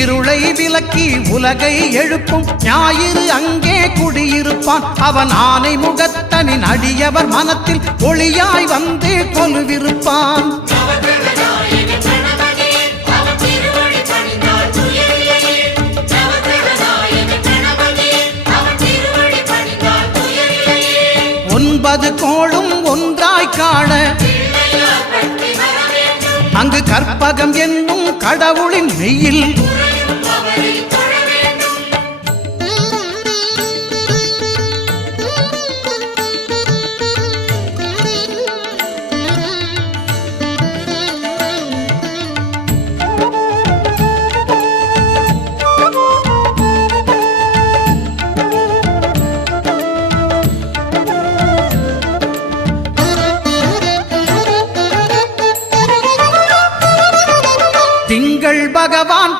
இருளை விலக்கி உலகை எழுப்பும் ஞாயிறு அங்கே குடியிருப்பான். அவன் ஆனை முகத்தனின் அடியவர் மனத்தில் ஒளியாய் வந்து கொலுவிருப்பான். ஒன்பது கோளும் ஒன்றாய் காண அங்கு கற்பகம் என்னும் கடவுளின் மெய்யில்